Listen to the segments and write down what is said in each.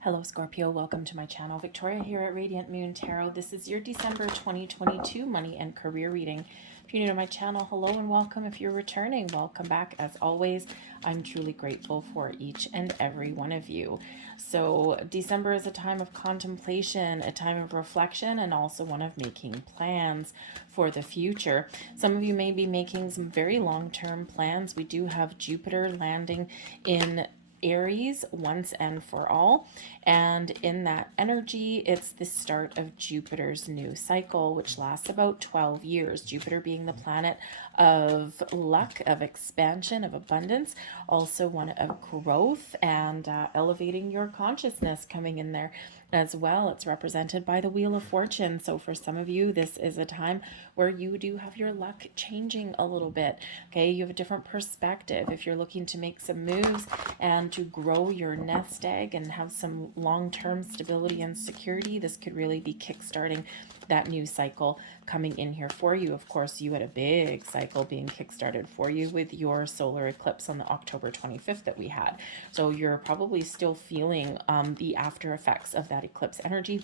Hello Scorpio, welcome to my channel. Victoria here at Radiant Moon Tarot. This is your December 2022 money and career reading. If you're new to my channel, hello and welcome. If you're returning, welcome back. As always, I'm truly grateful for each and every one of you. So December is a time of contemplation, a time of reflection, and also one of making plans for the future. Some of you may be making some very long-term plans. We do have Jupiter landing in Aries once and for all, and in that energy it's the start of Jupiter's new cycle, which lasts about 12 years. Jupiter being the planet of luck, of expansion, of abundance, also one of growth and elevating your consciousness coming in there as well. It's represented by the Wheel of Fortune. So for some of you, this is a time where you do have your luck changing a little bit. Okay, you have a different perspective. If you're looking to make some moves and to grow your nest egg and have some long-term stability and security, this could really be kickstarting that new cycle coming in here for you. Of course, you had a big cycle being kickstarted for you with your solar eclipse on the October 25th that we had. So you're probably still feeling the after effects of that eclipse energy,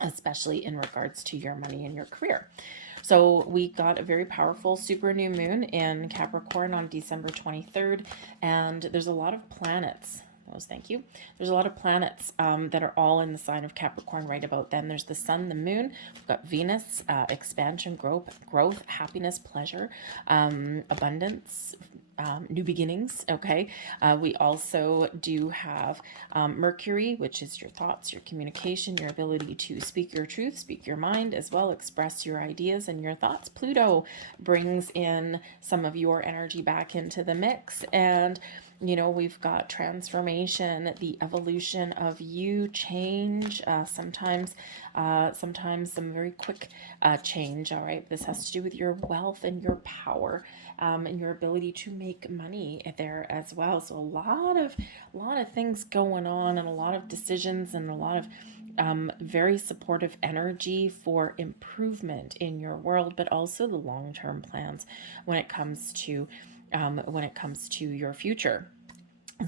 especially in regards to your money and your career. So we got a very powerful super new moon in Capricorn on December 23rd, and there's a lot of planets. Thank you. There's a lot of planets that are all in the sign of Capricorn right about then. There's the sun, the moon, we've got Venus, expansion, growth, happiness, pleasure, abundance, new beginnings. Okay. We also do have Mercury, which is your thoughts, your communication, your ability to speak your truth, speak your mind, as well express your ideas and your thoughts. Pluto brings in some of your energy back into the mix, and you know, we've got transformation, the evolution of you, change, sometimes some very quick change. All right, this has to do with your wealth and your power, and your ability to make money there as well. So a lot of things going on, and a lot of decisions, and a lot of very supportive energy for improvement in your world, but also the long-term plans when it comes to your future.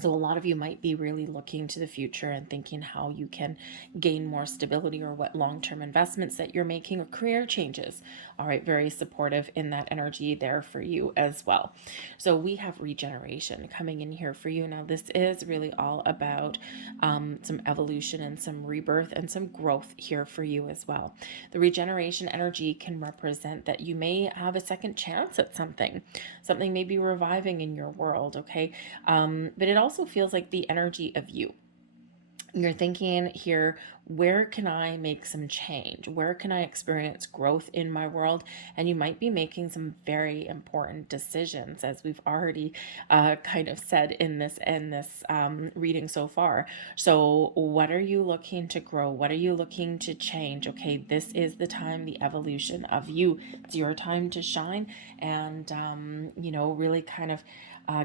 So a lot of you might be really looking to the future and thinking how you can gain more stability, or what long-term investments that you're making, or career changes. All right, very supportive in that energy there for you as well. So we have regeneration coming in here for you. Now this is really all about some evolution and some rebirth and some growth here for you as well. The regeneration energy can represent that you may have a second chance at something may be reviving in your world. Okay, but it also feels like the energy of you. You're thinking here, where can I make some change? Where can I experience growth in my world? And you might be making some very important decisions, as we've already kind of said in this reading so far. So what are you looking to grow? What are you looking to change? Okay, this is the time, the evolution of you. It's your time to shine, and you know, really kind of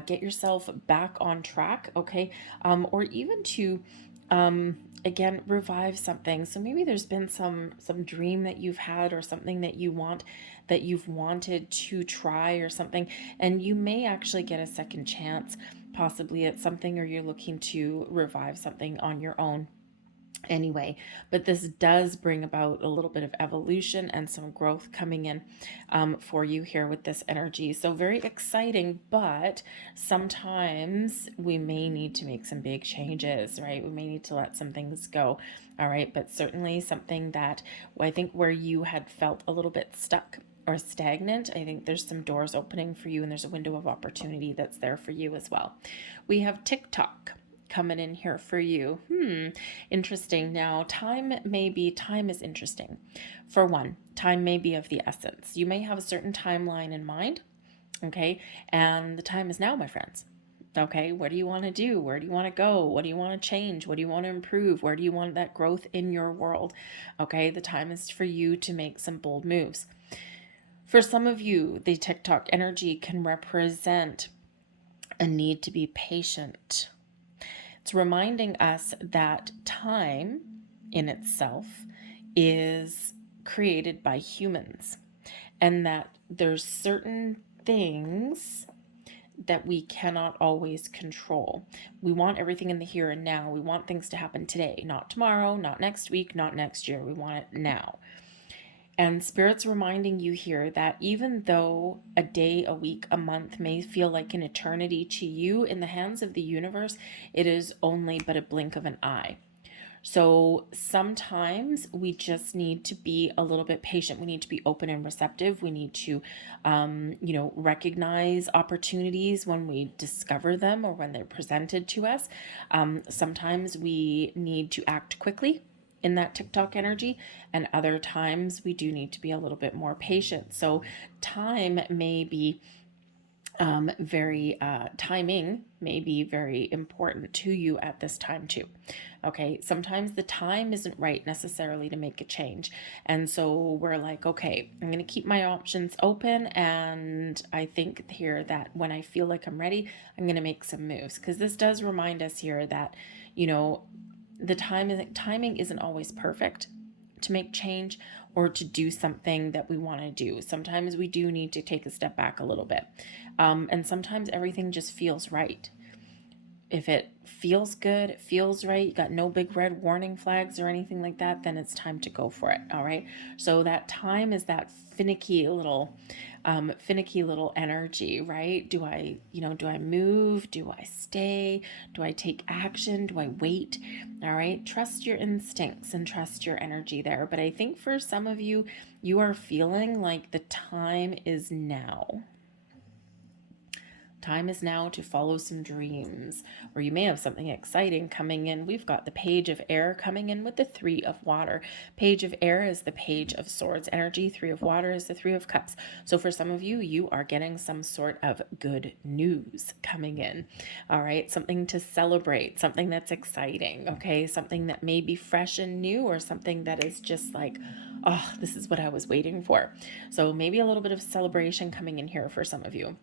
get yourself back on track. Okay, or even to again, revive something. So maybe there's been some dream that you've had, or something that you've wanted to try, or something, and you may actually get a second chance possibly at something, or you're looking to revive something on your own anyway. But this does bring about a little bit of evolution and some growth coming in for you here with this energy. So very exciting, but sometimes we may need to make some big changes, right? We may need to let some things go. All right, but certainly something that I think where you had felt a little bit stuck or stagnant, I think there's some doors opening for you, and there's a window of opportunity that's there for you as well. We have TikTok coming in here for you. Interesting. Now, time is interesting. For one, time may be of the essence. You may have a certain timeline in mind, okay? And the time is now, my friends. Okay, what do you want to do? Where do you want to go? What do you want to change? What do you want to improve? Where do you want that growth in your world? Okay, the time is for you to make some bold moves. For some of you, the TikTok energy can represent a need to be patient. It's reminding us that time in itself is created by humans, and that there's certain things that we cannot always control. We want everything in the here and now. We want things to happen today, not tomorrow, not next week, not next year. We want it now. And Spirit's reminding you here that even though a day, a week, a month may feel like an eternity to you, in the hands of the universe, it is only but a blink of an eye. So sometimes we just need to be a little bit patient. We need to be open and receptive. We need to, recognize opportunities when we discover them or when they're presented to us. Sometimes we need to act quickly in that TikTok energy, and other times we do need to be a little bit more patient. So time may be timing may be very important to you at this time too. Okay, sometimes the time isn't right necessarily to make a change, and so we're like, okay, I'm going to keep my options open, and I think here that when I feel like I'm ready, I'm going to make some moves, because this does remind us here that, the timing isn't always perfect to make change or to do something that we want to do. Sometimes we do need to take a step back a little bit. And sometimes everything just feels right. If it feels good, it feels right, you got no big red warning flags or anything like that, then it's time to go for it. All right. So that time is that finicky little energy, right? Do I move? Do I stay? Do I take action? Do I wait? All right. Trust your instincts and trust your energy there. But I think for some of you, you are feeling like the time is now. Time is now to follow some dreams, or you may have something exciting coming in. We've got the Page of Air coming in with the Three of Water. Page of Air is the Page of Swords energy. Three of Water is the Three of Cups. So for some of you, you are getting some sort of good news coming in. All right, something to celebrate, something that's exciting, okay? Something that may be fresh and new, or something that is just like, oh, this is what I was waiting for. So maybe a little bit of celebration coming in here for some of you.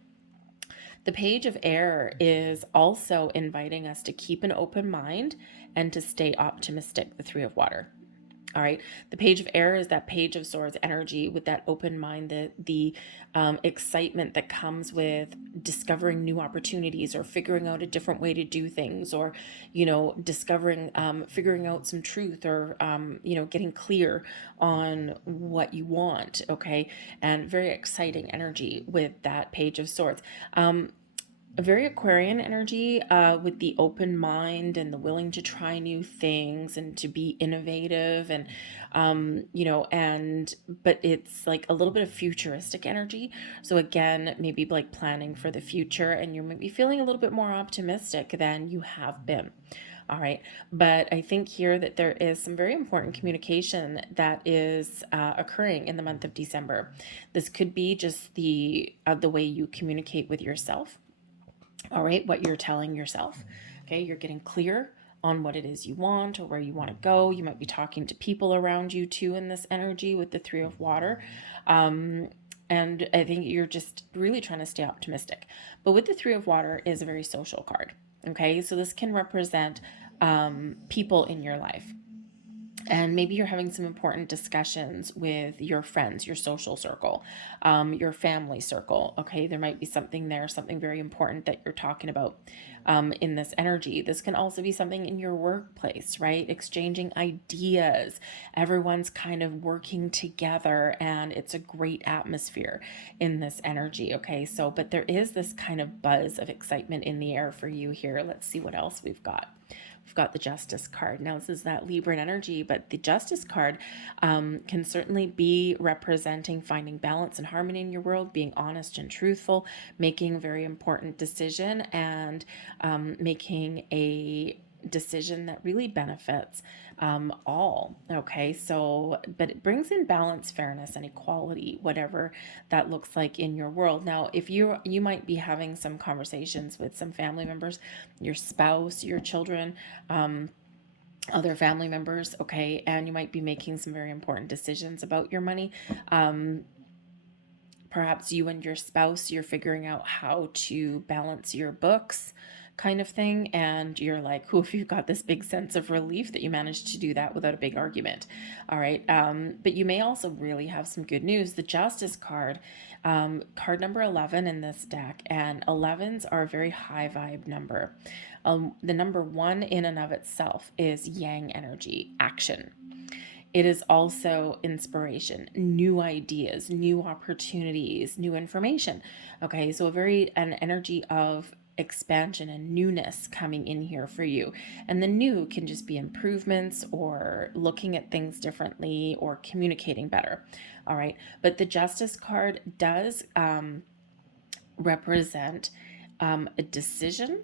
The Page of Air is also inviting us to keep an open mind and to stay optimistic, the Three of Water. All right. The Page of Air is that Page of Swords energy with that open mind, the excitement that comes with discovering new opportunities or figuring out a different way to do things, or, discovering, figuring out some truth, or, getting clear on what you want. Okay. And very exciting energy with that Page of Swords. A very Aquarian energy, with the open mind and the willing to try new things and to be innovative, and but it's like a little bit of futuristic energy. So again, maybe like planning for the future, and you're maybe feeling a little bit more optimistic than you have been. All right. But I think here that there is some very important communication that is occurring in the month of December. This could be just the way you communicate with yourself. All right, what you're telling yourself. Okay, you're getting clear on what it is you want or where you want to go. You might be talking to people around you too in this energy with the Three of Water. And I think you're just really trying to stay optimistic. But with the Three of Water is a very social card. Okay, so this can represent people in your life. And maybe you're having some important discussions with your friends, your social circle, your family circle. Okay, there might be something there, something very important that you're talking about in this energy. This can also be something in your workplace, right? Exchanging ideas. Everyone's kind of working together, and it's a great atmosphere in this energy. Okay, so, but there is this kind of buzz of excitement in the air for you here. Let's see what else we've got. We've got the Justice card. Now, this is that Libran energy, but the Justice card can certainly be representing finding balance and harmony in your world, being honest and truthful, making a very important decision, and making a decision that really benefits all. Okay, so, but it brings in balance, fairness, and equality, whatever that looks like in your world. Now, if you might be having some conversations with some family members, your spouse, your children, other family members, okay, and you might be making some very important decisions about your money. Perhaps you and your spouse, you're figuring out how to balance your books, kind of thing. And you're like, oof, you've got this big sense of relief that you managed to do that without a big argument. All right. But you may also really have some good news. The Justice card, card number 11 in this deck, and 11s are a very high vibe number. The number 1 in and of itself is yang energy, action. It is also inspiration, new ideas, new opportunities, new information. Okay, so an energy of expansion and newness coming in here for you. And the new can just be improvements or looking at things differently or communicating better. All right, but the Justice card does represent a decision,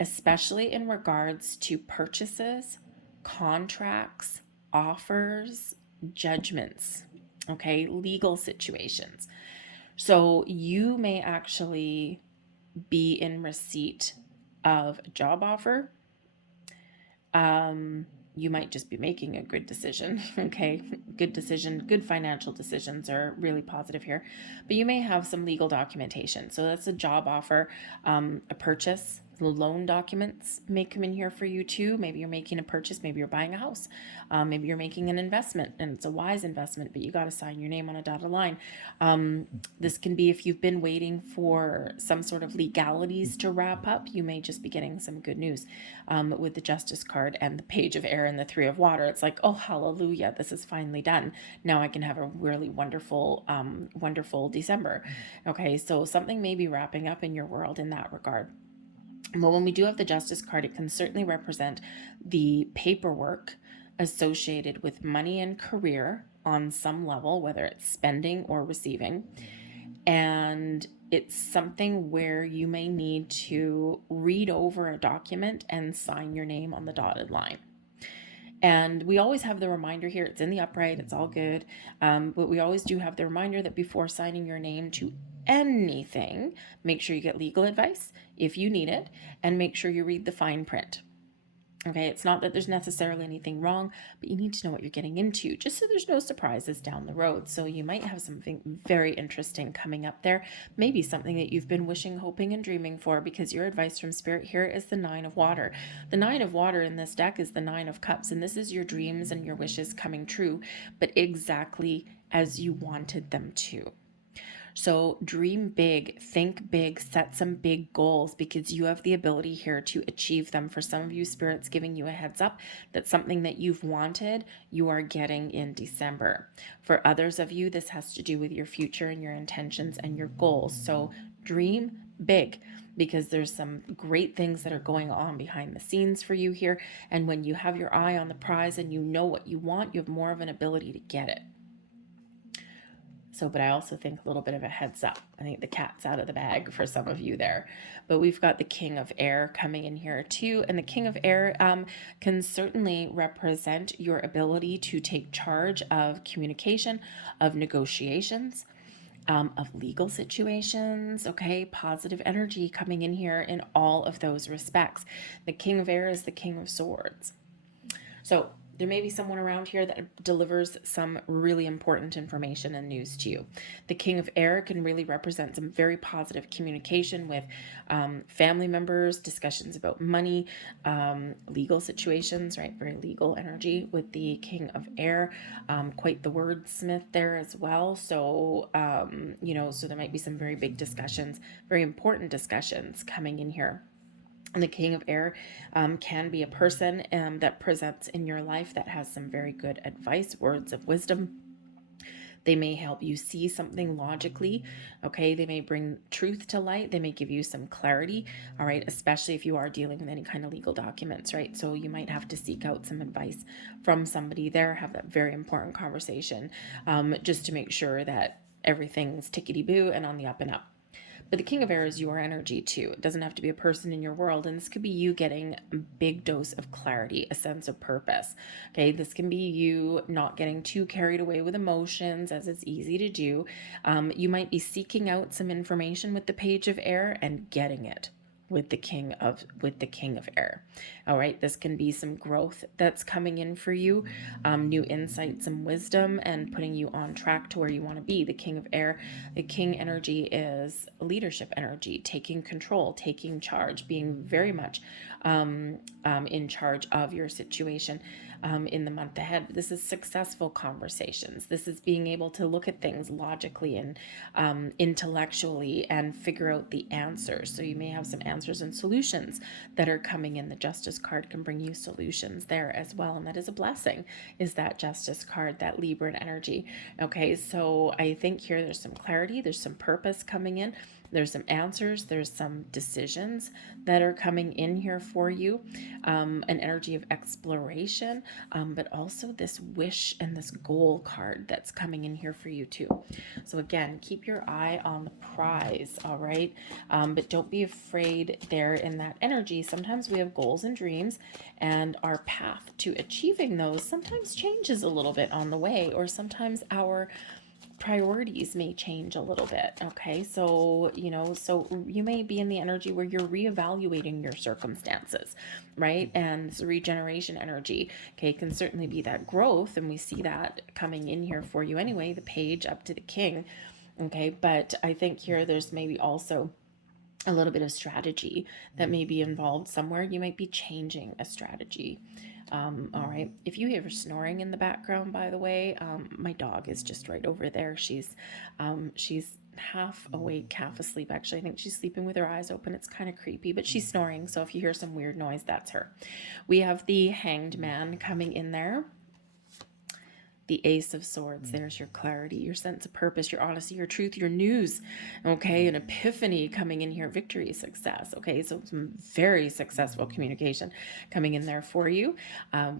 especially in regards to purchases, contracts, offers, judgments, okay, legal situations. So you may actually be in receipt of a job offer. You might just be making a good decision, okay? Good decision, good financial decisions are really positive here. But you may have some legal documentation. So that's a job offer, a purchase. The loan documents may come in here for you too. Maybe you're making a purchase, maybe you're buying a house, maybe you're making an investment and it's a wise investment, but you got to sign your name on a dotted line. This can be if you've been waiting for some sort of legalities to wrap up, you may just be getting some good news with the Justice card and the Page of Air and the Three of Water. It's like, oh, hallelujah, this is finally done. Now I can have a really wonderful, wonderful December. Okay, so something may be wrapping up in your world in that regard. But when we do have the Justice card, it can certainly represent the paperwork associated with money and career on some level, whether it's spending or receiving. And it's something where you may need to read over a document and sign your name on the dotted line. And we always have the reminder here, it's in the upright, it's all good. But we always do have the reminder that before signing your name to anything, make sure you get legal advice if you need it, and make sure you read the fine print. Okay, it's not that there's necessarily anything wrong, but you need to know what you're getting into, just so there's no surprises down the road. So you might have something very interesting coming up there, maybe something that you've been wishing, hoping, and dreaming for, because your advice from Spirit here is the 9 of Water. The 9 of Water in this deck is the 9 of Cups, and this is your dreams and your wishes coming true, but exactly as you wanted them to. So dream big, think big, set some big goals, because you have the ability here to achieve them. For some of you, Spirit's giving you a heads up that something that you've wanted, you are getting in December. For others of you, this has to do with your future and your intentions and your goals. So dream big, because there's some great things that are going on behind the scenes for you here. And when you have your eye on the prize and you know what you want, you have more of an ability to get it. So, but I also think a little bit of a heads up. I think the cat's out of the bag for some of you there. But we've got the King of Air coming in here too. And the King of Air can certainly represent your ability to take charge of communication, of negotiations, of legal situations. Okay, positive energy coming in here in all of those respects. The King of Air is the King of Swords. So there may be someone around here that delivers some really important information and news to you. The King of Air can really represent some very positive communication with family members, discussions about money, legal situations, right? Very legal energy with the King of Air. Quite the wordsmith there as well. So, so there might be some very big discussions, very important discussions coming in here. And the King of Air can be a person that presents in your life that has some very good advice, words of wisdom. They may help you see something logically, okay? They may bring truth to light. They may give you some clarity, all right? Especially if you are dealing with any kind of legal documents, right? So you might have to seek out some advice from somebody there, have that very important conversation just to make sure that everything's tickety-boo and on the up and up. But the King of Air is your energy too. It doesn't have to be a person in your world. And this could be you getting a big dose of clarity, a sense of purpose. Okay, this can be you not getting too carried away with emotions, as it's easy to do. You might be seeking out some information with the Page of Air and getting it. with the king of air. All right, this can be some growth that's coming in for you, new insights and wisdom, and putting you on track to where you want to be. The king of air, the king energy is leadership energy, taking control, taking charge, being very much in charge of your situation in the month ahead. This is successful conversations. This is being able to look at things logically and intellectually and figure out the answers. So you may have some answers and solutions that are coming in. The Justice card can bring you solutions there as well, and that is a blessing, is that Justice card, that Libran energy. Okay, so I think here there's some clarity, there's some purpose coming in. There's some answers, there's some decisions that are coming in here for you, an energy of exploration, but also this wish and this goal card that's coming in here for you too. So again, keep your eye on the prize, all right? But don't be afraid there in that energy. Sometimes we have goals and dreams, and our path to achieving those sometimes changes a little bit on the way, or sometimes our priorities may change a little bit. Okay, so you may be in the energy where you're reevaluating your circumstances, right? And it's regeneration energy, okay, can certainly be that growth, and we see that coming in here for you anyway, the page up to the king. Okay, but I think here there's maybe also a little bit of strategy that may be involved somewhere. You might be changing a strategy. All right. If you hear snoring in the background, by the way, my dog is just right over there. She's half awake, half asleep. Actually, I think she's sleeping with her eyes open. It's kind of creepy, but she's snoring. So if you hear some weird noise, that's her. We have the Hanged Man coming in there. The Ace of Swords, there's your clarity, your sense of purpose, your honesty, your truth, your news, okay, an epiphany coming in here, victory, success, okay, so some very successful communication coming in there for you.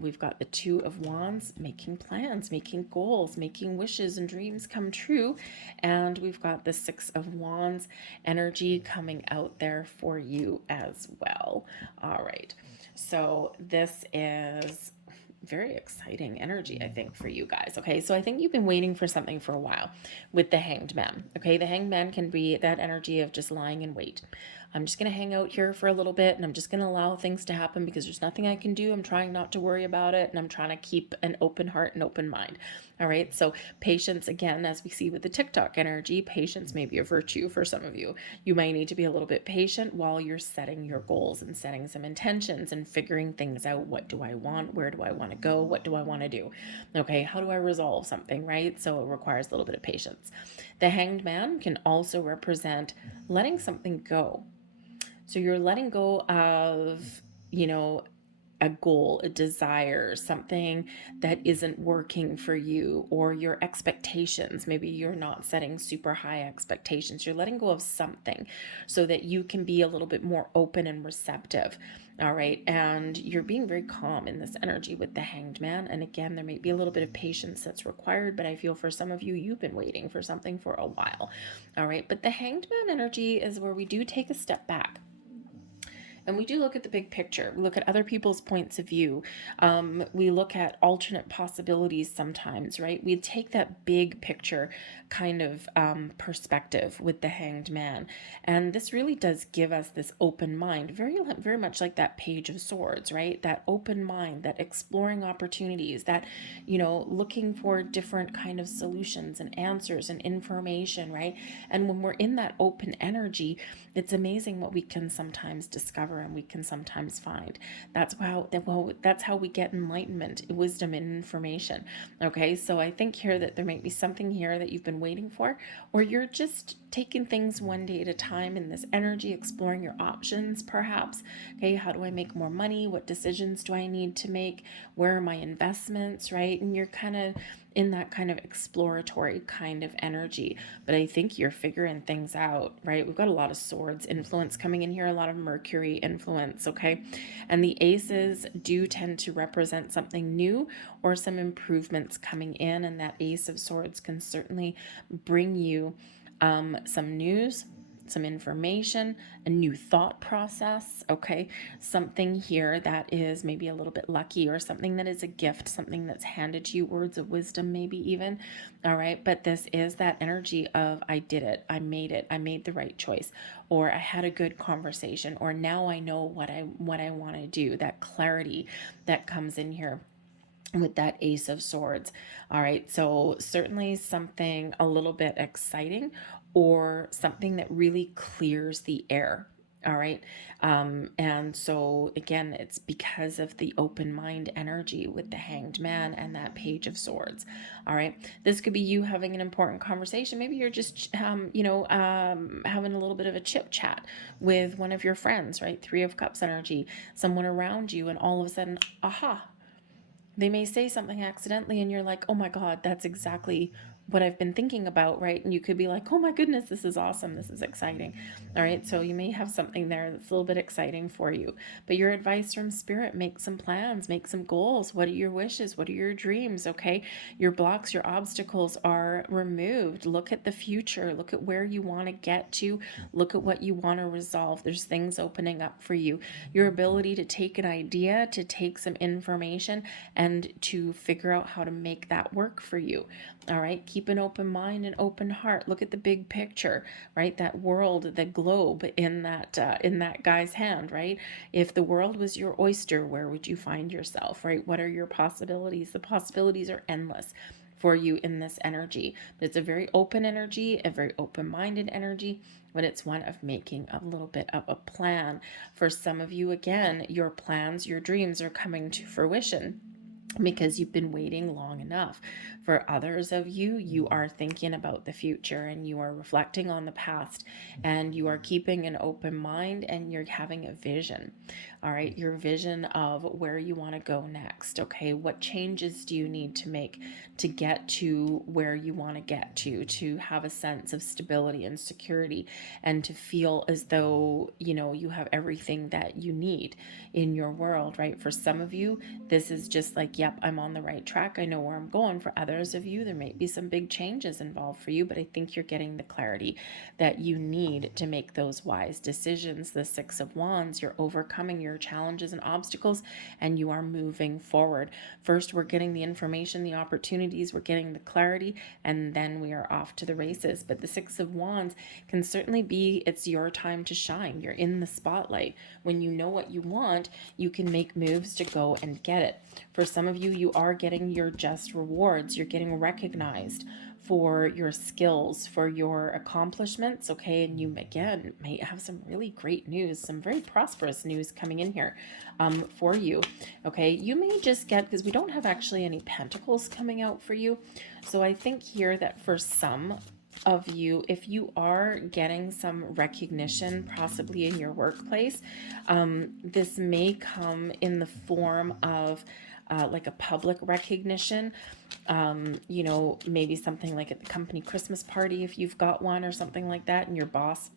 We've got the Two of Wands, making plans, making goals, making wishes and dreams come true, and we've got the Six of Wands energy coming out there for you as well. All right, so this is very exciting energy, I think, for you guys. Okay, so I think you've been waiting for something for a while with the Hanged Man. Okay, the Hanged Man can be that energy of just lying in wait. I'm just going to hang out here for a little bit, and I'm just going to allow things to happen because there's nothing I can do. I'm trying not to worry about it, and I'm trying to keep an open heart and open mind. All right, so patience, again, as we see with the TikTok energy, patience may be a virtue for some of you. You might need to be a little bit patient while you're setting your goals and setting some intentions and figuring things out. What do I want? Where do I want to go? What do I want to do? Okay, how do I resolve something, right? So it requires a little bit of patience. The Hanged Man can also represent letting something go. So you're letting go of, a goal, a desire, something that isn't working for you, or your expectations. Maybe you're not setting super high expectations. You're letting go of something so that you can be a little bit more open and receptive. All right. And you're being very calm in this energy with the Hanged Man. And again, there may be a little bit of patience that's required, but I feel for some of you, you've been waiting for something for a while. All right. But the Hanged Man energy is where we do take a step back. And we do look at the big picture. We look at other people's points of view. We look at alternate possibilities sometimes, right? We take that big picture kind of perspective with the Hanged Man. And this really does give us this open mind, very, very much like that Page of Swords, right? That open mind, that exploring opportunities, that, looking for different kind of solutions and answers and information, right? And when we're in that open energy, it's amazing what we can sometimes discover and we can sometimes find. That's how we get enlightenment, wisdom, and information. Okay, so I think here that there might be something here that you've been waiting for, or you're just taking things one day at a time in this energy, exploring your options perhaps. Okay, how do I make more money? What decisions do I need to make? Where are my investments, right? And you're kind of in that kind of exploratory kind of energy. But I think you're figuring things out, right? We've got a lot of swords influence coming in here, a lot of Mercury influence, okay? And the aces do tend to represent something new or some improvements coming in, and that Ace of Swords can certainly bring you some news, some information, a new thought process, okay? Something here that is maybe a little bit lucky, or something that is a gift, something that's handed to you, words of wisdom maybe even, all right? But this is that energy of I did it, I made the right choice, or I had a good conversation, or now I know what I want to do, that clarity that comes in here with that Ace of Swords. All right, so certainly something a little bit exciting, or something that really clears the air. All right. And so again, it's because of the open mind energy with the Hanged Man and that Page of Swords. All right. This could be you having an important conversation. Maybe you're just, having a little bit of a chit chat with one of your friends, right? Three of Cups energy, someone around you, and all of a sudden, aha, they may say something accidentally and you're like, oh my God, that's exactly what I've been thinking about, right? And you could be like, oh my goodness, this is awesome. This is exciting. All right. So you may have something there that's a little bit exciting for you. But your advice from Spirit: make some plans, make some goals. What are your wishes? What are your dreams? Okay. Your blocks, your obstacles are removed. Look at the future. Look at where you want to get to. Look at what you want to resolve. There's things opening up for you. Your ability to take an idea, to take some information, and to figure out how to make that work for you. All right. Keep an open mind and open heart. Look at the big picture, right? That world, the globe in that guy's hand, right? If the world was your oyster, where would you find yourself, right? What are your possibilities? The possibilities are endless for you in this energy. But it's a very open energy, a very open-minded energy, but it's one of making a little bit of a plan. For some of you, again, your plans, your dreams are coming to fruition because you've been waiting long enough. For others of you, you are thinking about the future, and you are reflecting on the past, and you are keeping an open mind, and you're having a vision. All right, your vision of where you want to go next. Okay, what changes do you need to make to get to where you want to get to have a sense of stability and security, and to feel as though you have everything that you need in your world, right? For some of you, this is just like, yep, I'm on the right track, I know where I'm going. For others of you, there may be some big changes involved for you, but I think you're getting the clarity that you need to make those wise decisions. The Six of Wands, you're overcoming your challenges and obstacles, and you are moving forward. First, we're getting the information, the opportunities, we're getting the clarity, and then we are off to the races. But the Six of Wands can certainly be, it's your time to shine. You're in the spotlight. When you know what you want, you can make moves to go and get it. For some of you, you are getting your just rewards. You're getting recognized for your skills, for your accomplishments, okay? And you, again, may have some really great news, some very prosperous news coming in here for you, okay? You may just get, because we don't have actually any pentacles coming out for you, so I think here that for some of you, if you are getting some recognition, possibly in your workplace, this may come in the form of like a public recognition, maybe something like at the company Christmas party, if you've got one or something like that, and your boss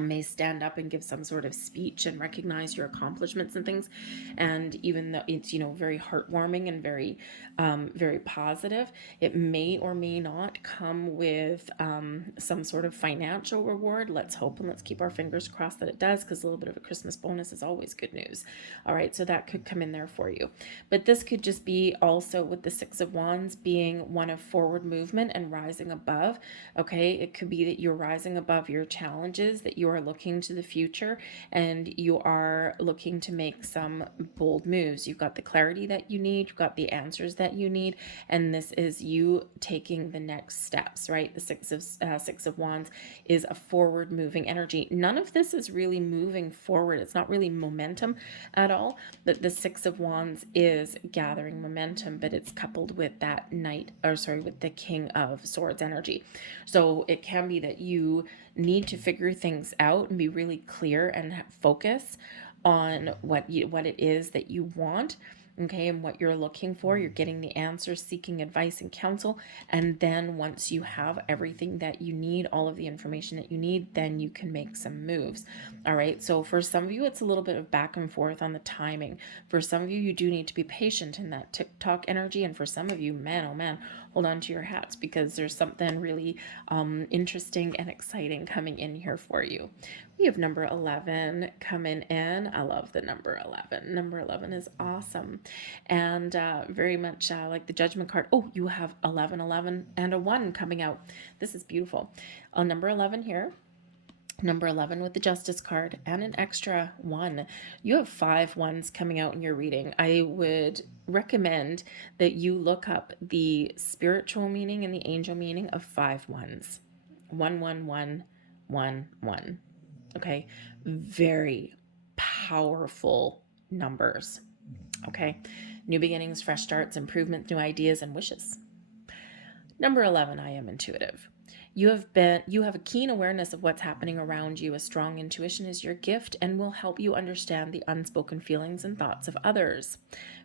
may stand up and give some sort of speech and recognize your accomplishments and things. And even though it's, very heartwarming and very, very positive, it may or may not come with some sort of financial reward. Let's hope and let's keep our fingers crossed that it does, because a little bit of a Christmas bonus is always good news. All right, so that could come in there for you. But this could just be also with the Six of Wands being one of forward movement and rising above. Okay, it could be that you're rising above your challenges, that you are looking to the future, and you are looking to make some bold moves. You've got the clarity that you need, you've got the answers that you need, and this is you taking the next steps, right? The Six of Wands is a forward moving energy. None of this is really moving forward. It's not really momentum at all, but the Six of Wands is gathering momentum, but it's coupled with that with the King of Swords energy. So it can be that you need to figure things out and be really clear and focus on what it is that you want, okay, and what you're looking for. You're getting the answers, seeking advice and counsel, and then once you have everything that you need, all of the information that you need, then you can make some moves. All right, so for some of you, it's a little bit of back and forth on the timing. For some of you, you do need to be patient in that TikTok energy, and for some of you, man, oh man, hold on to your hats, because there's something really interesting and exciting coming in here for you. We have number 11 coming in. I love the number 11. Number 11 is awesome. And very much like the Judgment card. Oh, you have 11, 11, and a 1 coming out. This is beautiful. On number 11 here, number 11 with the Justice card and an extra 1. You have 5 ones coming out in your reading. I would recommend that you look up the spiritual meaning and the angel meaning of 5 ones. 1, 1, 1, 1, 1. Okay, very powerful numbers. Okay, new beginnings, fresh starts, improvement, new ideas, and wishes. Number 11, I am intuitive. You have a keen awareness of what's happening around you. A strong intuition is your gift and will help you understand the unspoken feelings and thoughts of others.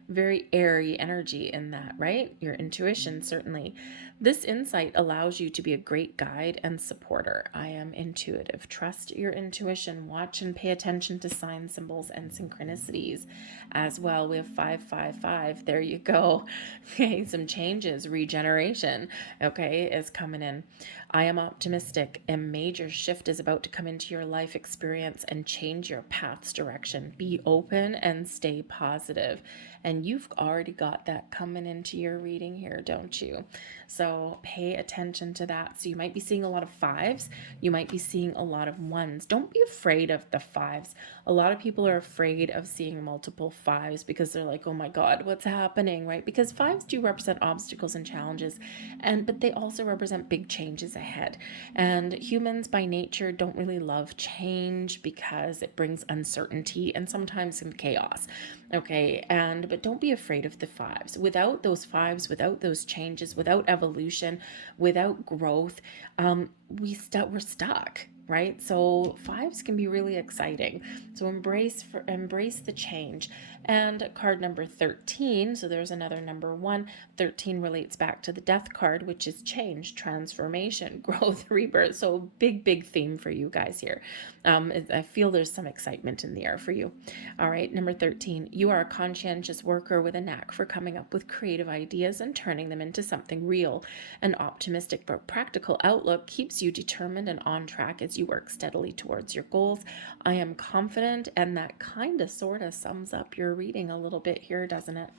Very airy energy in that, right? Your intuition, certainly. This insight allows you to be a great guide and supporter. I am intuitive. Trust your intuition. Watch and pay attention to signs, symbols, and synchronicities as well. We have 555. There you go. Okay, some changes, regeneration, okay, is coming in. I am optimistic. A major shift is about to come into your life experience and change your path's direction. Be open and stay positive. And you've already got that coming into your reading here, don't you? So pay attention to that. So you might be seeing a lot of 5s. You might be seeing a lot of 1s. Don't be afraid of the 5s. A lot of people are afraid of seeing multiple 5s because they're like, oh my God, what's happening, right? Because 5s do represent obstacles and challenges, but they also represent big changes ahead. And humans by nature don't really love change because it brings uncertainty and sometimes some chaos. Okay, but don't be afraid of the 5s. Without those 5s, without those changes, without evolution, without growth, we're stuck, right? So 5s can be really exciting. So embrace the change. And card number 13, so there's another number 1. 13 relates back to the Death card, which is change, transformation, growth, rebirth. So big theme for you guys here. I feel there's some excitement in the air for you. All right, number 13, you are a conscientious worker with a knack for coming up with creative ideas and turning them into something real. An optimistic but practical outlook keeps you determined and on track as you work steadily towards your goals. I am confident, and that kind of sort of sums up your reading a little bit here, doesn't it?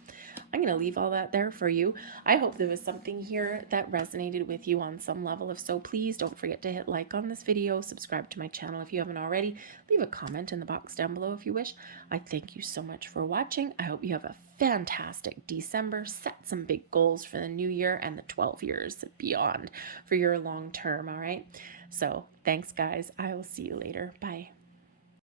I'm going to leave all that there for you. I hope there was something here that resonated with you on some level. If so, please don't forget to hit like on this video, subscribe to my channel if you haven't already, leave a comment in the box down below if you wish. I thank you so much for watching. I hope you have a fantastic December. Set some big goals for the new year and the 12 years beyond for your long term, all right? So thanks, guys. I will see you later. Bye.